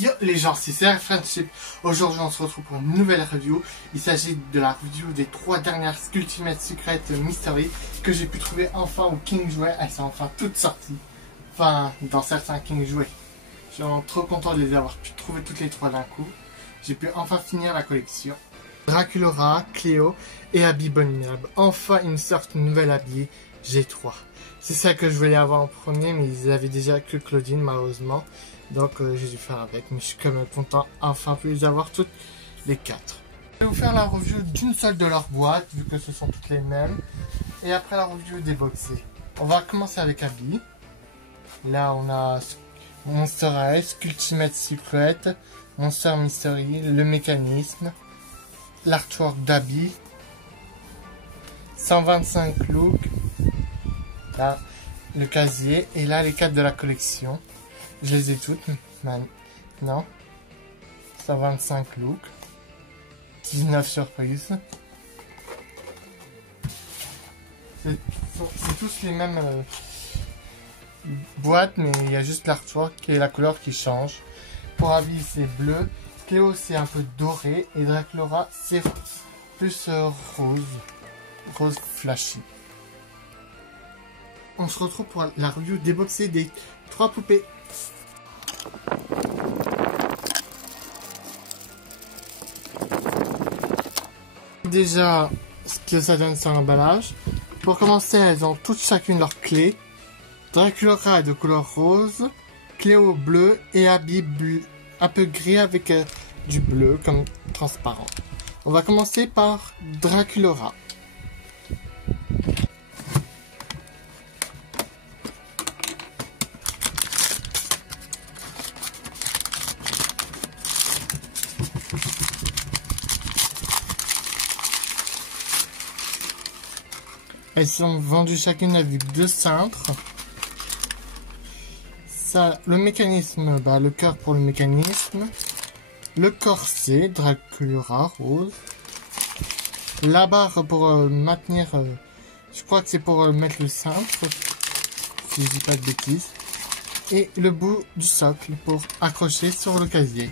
Yo les gens, c'est Friendship. Aujourd'hui on se retrouve pour une nouvelle review. Il s'agit de la review des 3 dernières Ultimate Secret Mystery que j'ai pu trouver enfin au King Jouet. Elles sont enfin toutes sorties. Enfin, dans certains King Jouet. Je suis trop content de les avoir pu trouver toutes les 3 d'un coup. J'ai pu enfin finir la collection. Draculaura, Cléo et Abby Abominable. Enfin une sorte nouvelle habillée G3. C'est ça que je voulais avoir en premier, mais ils avaient déjà que Claudine malheureusement. Donc j'ai dû faire avec, mais je suis quand même content enfin de les avoir toutes les 4. Je vais vous faire la review d'une seule de leurs boîtes, vu que ce sont toutes les mêmes. Et après la review des boxés. On va commencer avec Abby. Là on a Monster Ice, Ultimate Secret, Monster Mystery, le mécanisme, l'artwork d'Abby, 125 looks, là le casier, et là les 4 de la collection. Je les ai toutes maintenant. 125 looks. 19 surprises. C'est tous les mêmes boîtes, mais il y a juste l'artwork et la couleur qui change. Pour Abby, c'est bleu. Cléo, c'est un peu doré. Et Draculaura, c'est plus rose. Rose flashy. On se retrouve pour la review déboxée des 3 poupées. Déjà, ce que ça donne sur l'emballage. Pour commencer, elles ont toutes chacune leur clé. Draculaura est de couleur rose, Cléo bleu et Abby bleu, un peu gris avec du bleu comme transparent. On va commencer par Draculaura. Elles sont vendues chacune avec 2 cintres. Ça, le mécanisme, le cœur pour le mécanisme. Le corset, Draculaura rose. La barre pour maintenir, je crois que c'est pour mettre le cintre, si je dis pas de bêtises. Et le bout du socle pour accrocher sur le casier.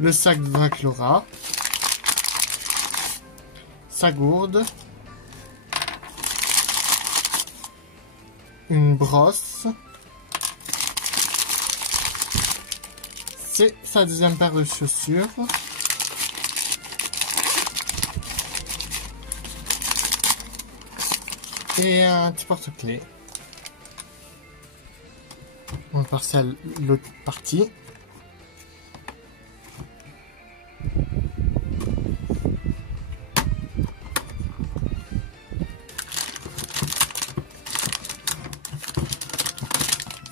Le sac de Draculaura, sa gourde, une brosse, c'est sa deuxième paire de chaussures, et un petit porte-clés. On va passer à l'autre partie.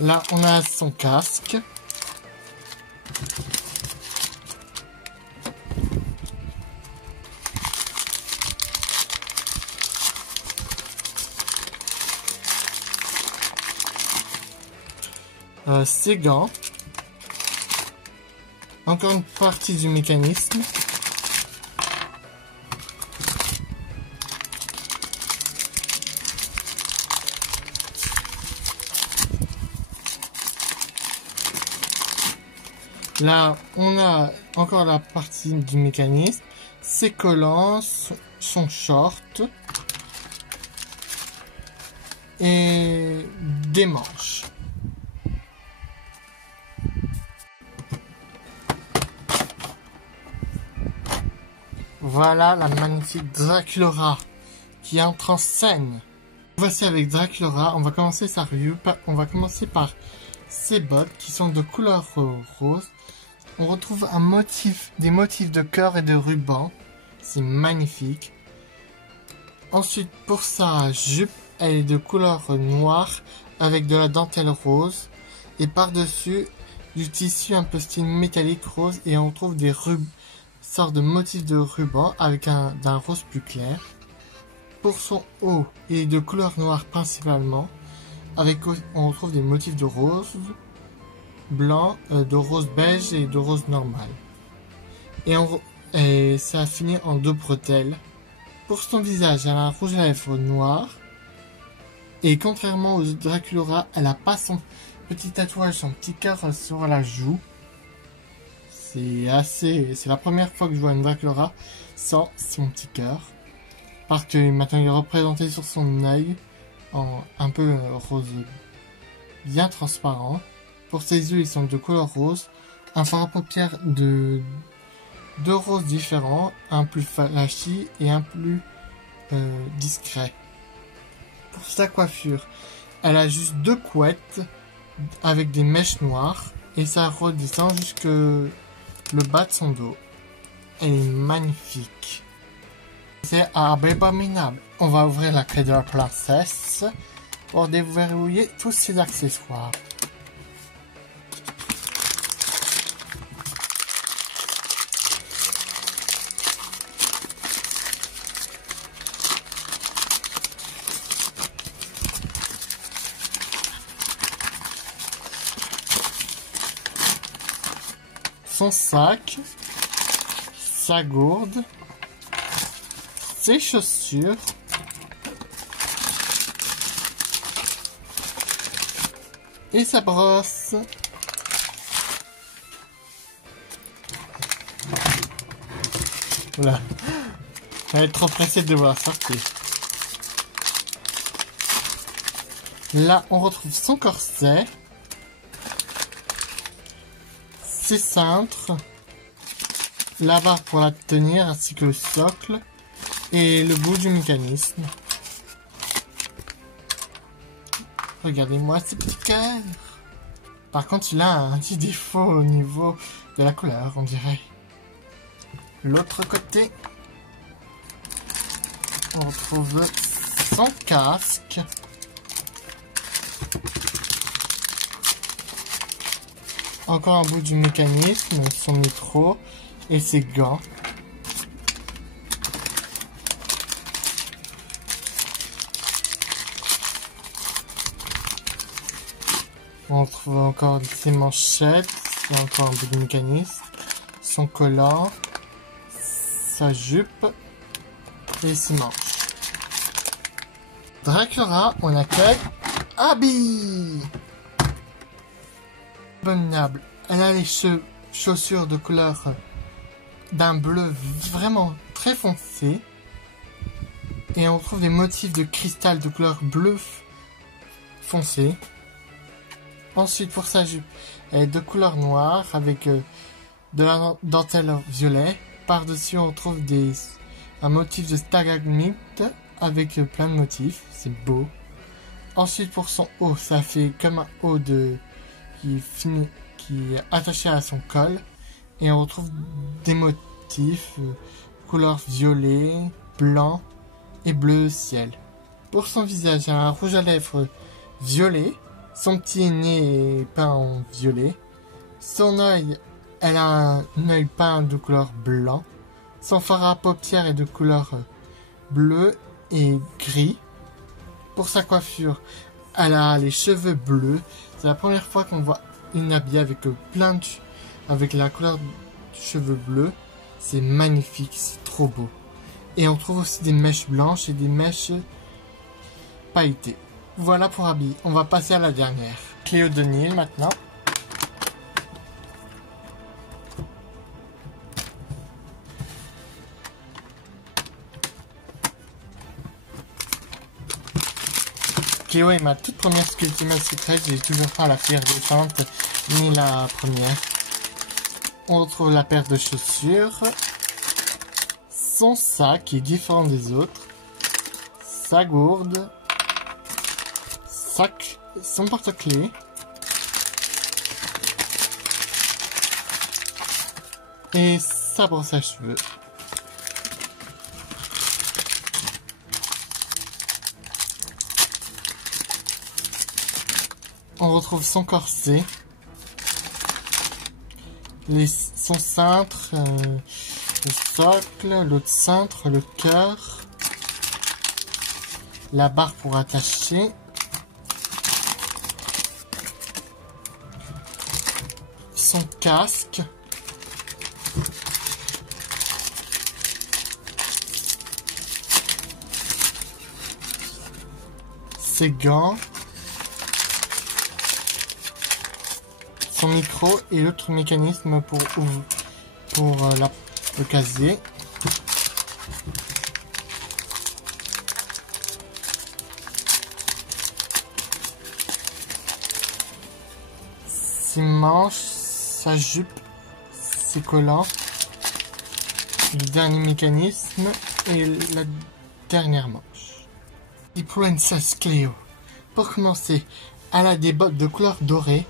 Là, on a son casque. Ses gants. Encore une partie du mécanisme. Là, on a encore la partie du mécanisme, ses collants, son short et des manches. Voilà la magnifique Draculaura qui entre en scène. Voici avec Draculaura, on va commencer sa review. On va commencer par ces bottes qui sont de couleur rose. On retrouve des motifs de cœur et de ruban. C'est magnifique. Ensuite, pour sa jupe, elle est de couleur noire avec de la dentelle rose. Et par-dessus, du tissu un peu style métallique rose. Et on trouve des sortes de motifs de ruban avec d'un rose plus clair. Pour son haut, il est de couleur noire principalement. On retrouve des motifs de rose, blanc, de rose beige et de rose normal. Et ça a fini en 2 bretelles. Pour son visage, elle a un rouge à lèvres noir Et contrairement aux Draculaura, elle n'a pas son petit tatouage, son petit cœur sur la joue. C'est la première fois que je vois une Draculaura sans son petit cœur. Parce que maintenant il est représenté sur son œil en un peu rose bien transparent. Pour ses yeux, ils sont de couleur rose. Un fard à paupières de deux roses différents, un plus flashy et un plus discret. Pour sa coiffure, elle a juste deux couettes avec des mèches noires et ça redescend jusque le bas de son dos. Elle est magnifique. C'est abominable. On va ouvrir la clé de la princesse pour déverrouiller tous ses accessoires. Son sac, sa gourde, ses chaussures, et sa brosse. Voilà. Elle est trop pressée de voir sortir. Là, on retrouve son corset, ses cintres, la barre pour la tenir ainsi que le socle et le bout du mécanisme. Regardez-moi ce petit cœur. Par contre, il a un petit défaut au niveau de la couleur, on dirait. L'autre côté, on retrouve son casque. Encore un bout du mécanisme, son micro et ses gants. On retrouve encore ses manchettes, et encore un bout de mécanisme, son collant, sa jupe et ses manches. Draculaura, on accueille Abby. Abominable. Elle a les chaussures de couleur d'un bleu vraiment très foncé. Et on trouve des motifs de cristal de couleur bleu foncé. Ensuite, pour sa jupe, elle est de couleur noire avec de la dentelle violet. Par-dessus, on trouve un motif de stalagmite avec plein de motifs. C'est beau. Ensuite, pour son haut, ça fait comme un haut qui est attaché à son col. Et on retrouve des motifs couleur violet, blanc et bleu ciel. Pour son visage, elle a un rouge à lèvres violet. Son petit nez est peint en violet. Son œil, elle a un œil peint de couleur blanc. Son fard à paupières est de couleur bleu et gris. Pour sa coiffure, elle a les cheveux bleus. C'est la première fois qu'on voit une habillée avec avec la couleur de cheveux bleus. C'est magnifique, c'est trop beau. Et on trouve aussi des mèches blanches et des mèches pailletées. Voilà pour Abby. On va passer à la dernière. Cléo de Nil maintenant. Cléo est ma toute première Ultimate Secret. J'ai toujours pas la fière descente ni la première. On retrouve la paire de chaussures. Son sac qui est différent des autres. Sa gourde. Son porte-clés. Et sa brosse à cheveux. On retrouve son corset. Son cintre. Le socle. L'autre cintre. Le cœur. La barre pour attacher. Son casque. ses gants, son micro et l'autre mécanisme pour le casier. Ses manches, sa jupe, ses collants, le dernier mécanisme et la dernière manche. Et Princess Cleo. Pour commencer, elle a des bottes de couleur dorée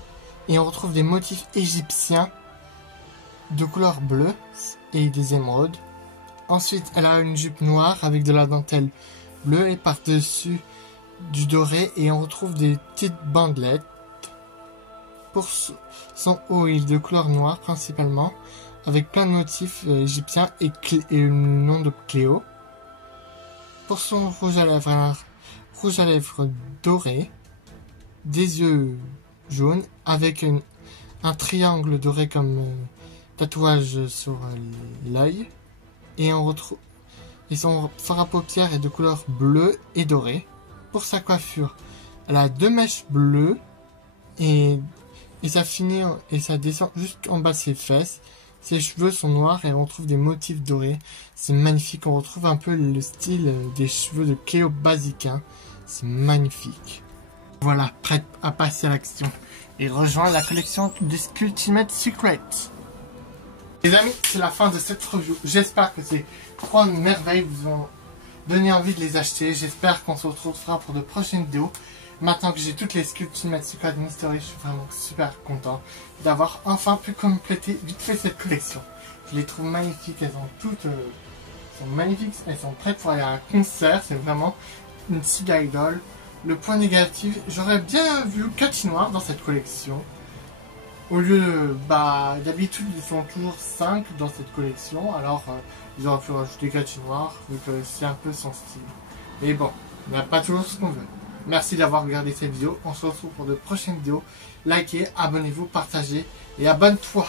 et on retrouve des motifs égyptiens de couleur bleue et des émeraudes. Ensuite, elle a une jupe noire avec de la dentelle bleue et par-dessus du doré et on retrouve des petites bandelettes. Pour son haut, il est de couleur noire principalement, avec plein de motifs égyptiens et le nom de Cléo. Pour son rouge à lèvres doré, des yeux jaunes, avec un triangle doré comme tatouage sur l'œil, et son fard à paupières est de couleur bleue et dorée. Pour sa coiffure, elle a 2 mèches bleues et ça finit et ça descend jusqu'en bas de ses fesses. Ses cheveux sont noirs et on retrouve des motifs dorés. C'est magnifique. On retrouve un peu le style des cheveux de Cléo basique. Hein. C'est magnifique. Voilà, prête à passer à l'action et rejoindre la collection des Ultimate Secrets. Les amis, c'est la fin de cette review. J'espère que ces 3 merveilles vous ont donné envie de les acheter. J'espère qu'on se retrouvera pour de prochaines vidéos. Maintenant que j'ai toutes les Ultimate Secrets Mystery, je suis vraiment super content d'avoir enfin pu compléter vite fait cette collection. Je les trouve magnifiques, elles sont toutes sont magnifiques, elles sont prêtes pour aller à un concert, c'est vraiment une cible idol. Le point négatif, j'aurais bien vu Cathy Noir dans cette collection. Au lieu, d'habitude ils sont toujours 5 dans cette collection, alors ils auraient pu rajouter Cathy Noir, vu que c'est un peu son style. Mais bon, on n'a pas toujours ce qu'on veut. Merci d'avoir regardé cette vidéo. On se retrouve pour de prochaines vidéos. Likez, abonnez-vous, partagez et abonne-toi.